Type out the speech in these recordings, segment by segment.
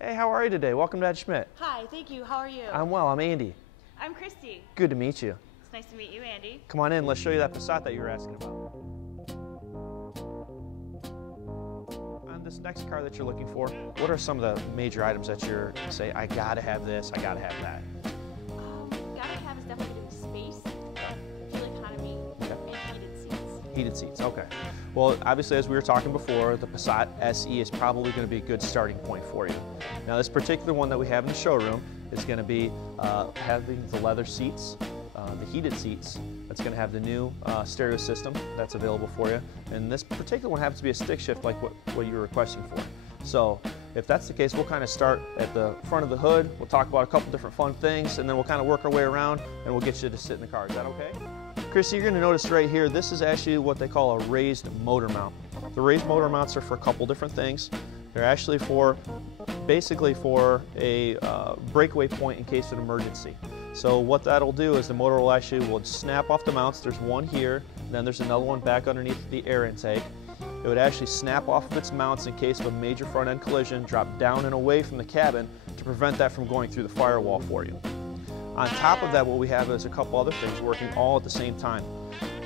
Hey, how are you today? Welcome to Ed Schmidt. Hi, thank you. How are you? I'm well, I'm Andy. I'm Christy. Good to meet you. It's nice to meet you, Andy. Come on in, let's show you that Passat that you were asking about. On this next car that you're looking for, what are some of the major items that you're say, I gotta have this, I gotta have that? Gotta have is definitely the space, fuel economy, and heated seats. Heated seats, okay. Well, obviously, as we were talking before, the Passat SE is probably going to be a good starting point for you. Now, this particular one that we have in the showroom is going to be having the leather seats, the heated seats. It's going to have the new stereo system that's available for you. And this particular one happens to be a stick shift like what you were requesting for. So if that's the case, we'll kind of start at the front of the hood. We'll talk about a couple different fun things, and then we'll kind of work our way around, and we'll get you to sit in the car. Is that okay? Chrissy, you're going to notice right here, this is actually what they call a raised motor mount. The raised motor mounts are for a couple different things. They're actually basically for a breakaway point in case of an emergency. So what that'll do is the motor will snap off the mounts. There's one here, and then there's another one back underneath the air intake. It would actually snap off of its mounts in case of a major front end collision, drop down and away from the cabin to prevent that from going through the firewall for you. On top of that, what we have is a couple other things working all at the same time.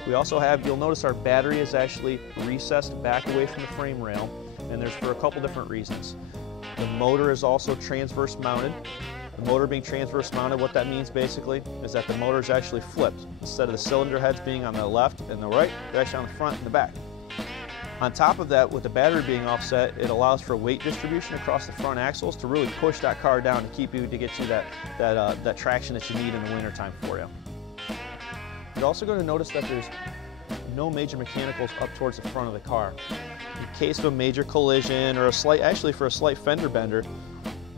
We also have, you'll notice our battery is actually recessed back away from the frame rail, and there's for a couple different reasons. The motor is also transverse mounted. The motor being transverse mounted, what that means basically is that the motor is actually flipped. Instead of the cylinder heads being on the left and the right, they're actually on the front and the back. On top of that, with the battery being offset, it allows for weight distribution across the front axles to really push that car down to get you that traction that you need in the wintertime for you. You're also going to notice that there's no major mechanicals up towards the front of the car. In case of a major collision or for a slight fender bender,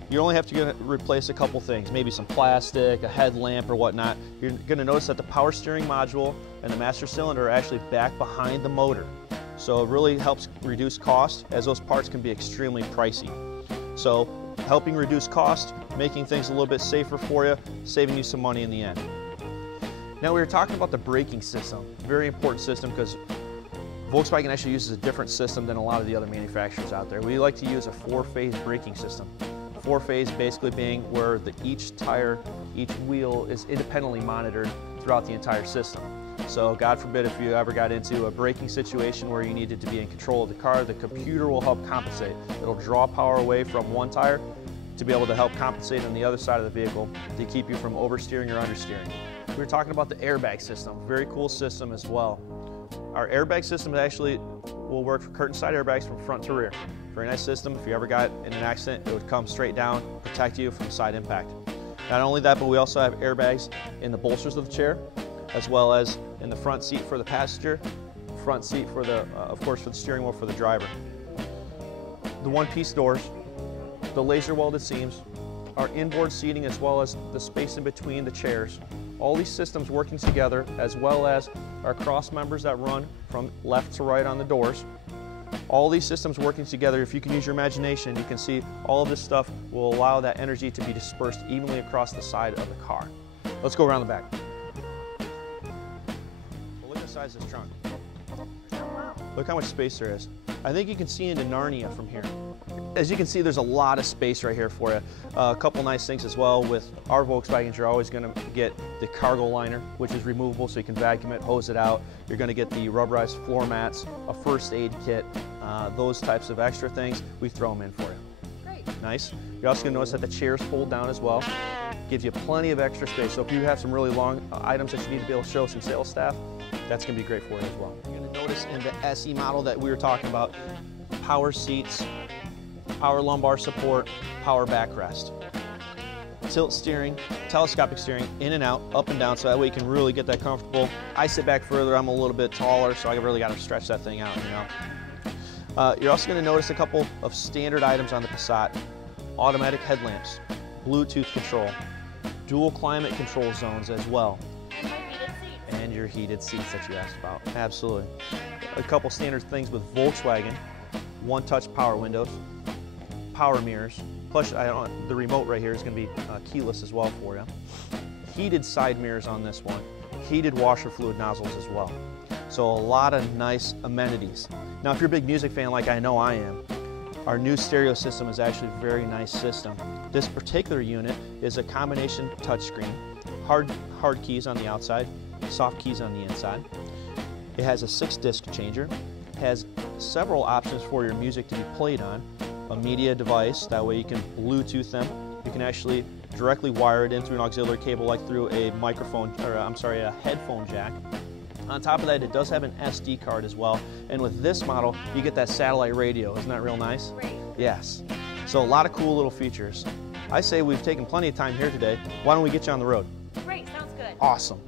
you only have to replace a couple things, maybe some plastic, a headlamp or whatnot. You're going to notice that the power steering module and the master cylinder are actually back behind the motor. So it really helps reduce cost, as those parts can be extremely pricey. So helping reduce cost, making things a little bit safer for you, saving you some money in the end. Now we were talking about the braking system, very important system because Volkswagen actually uses a different system than a lot of the other manufacturers out there. We like to use a 4-phase braking system. 4-phase basically being where each tire, each wheel is independently monitored throughout the entire system. So God forbid if you ever got into a braking situation where you needed to be in control of the car, the computer will help compensate. It'll draw power away from one tire to be able to help compensate on the other side of the vehicle to keep you from oversteering or understeering. We were talking about the airbag system, very cool system as well. Our airbag system actually will work for curtain side airbags from front to rear. Very nice system. If you ever got in an accident, it would come straight down, protect you from side impact. Not only that, but we also have airbags in the bolsters of the chair, as well as in the front seat for the passenger, front seat for of course, for the steering wheel for the driver. The one-piece doors, the laser welded seams, our inboard seating as well as the space in between the chairs. All these systems working together, as well as our cross members that run from left to right on the doors. All these systems working together, if you can use your imagination, you can see all of this stuff will allow that energy to be dispersed evenly across the side of the car. Let's go around the back. Look at the size of this trunk. Look how much space there is. I think you can see into Narnia from here. As you can see, there's a lot of space right here for you. A couple nice things as well with our Volkswagens, you're always going to get the cargo liner, which is removable so you can vacuum it, hose it out. You're going to get the rubberized floor mats, a first aid kit, those types of extra things. We throw them in for you. Great. Nice. You're also going to notice that the chairs fold down as well. Gives you plenty of extra space. So if you have some really long items that you need to be able to show some sales staff, that's going to be great for you as well. You're going to notice in the SE model that we were talking about, power seats, power lumbar support, power backrest, tilt steering, telescopic steering, in and out, up and down, so that way you can really get that comfortable. I sit back further, I'm a little bit taller, so I really got to stretch that thing out, you know. You're also going to notice a couple of standard items on the Passat. Automatic headlamps, Bluetooth control, dual climate control zones as well. And my heated seats. And your heated seats that you asked about, absolutely. A couple standard things with Volkswagen, one-touch power windows, power mirrors, plus the remote right here is going to be keyless as well for you. Heated side mirrors on this one, heated washer fluid nozzles as well. So a lot of nice amenities. Now if you're a big music fan like I know I am, Our new stereo system is actually a very nice system. This particular unit is a combination touchscreen, hard keys on the outside, soft keys on the inside. It has a 6-disc changer, has several options for your music to be played on, a media device, that way you can Bluetooth them. You can actually directly wire it in through an auxiliary cable like through a a headphone jack. On top of that, it does have an SD card as well, and with this model, you get that satellite radio. Isn't that real nice? Great. Yes. So a lot of cool little features. I say we've taken plenty of time here today. Why don't we get you on the road? Great, sounds good. Awesome.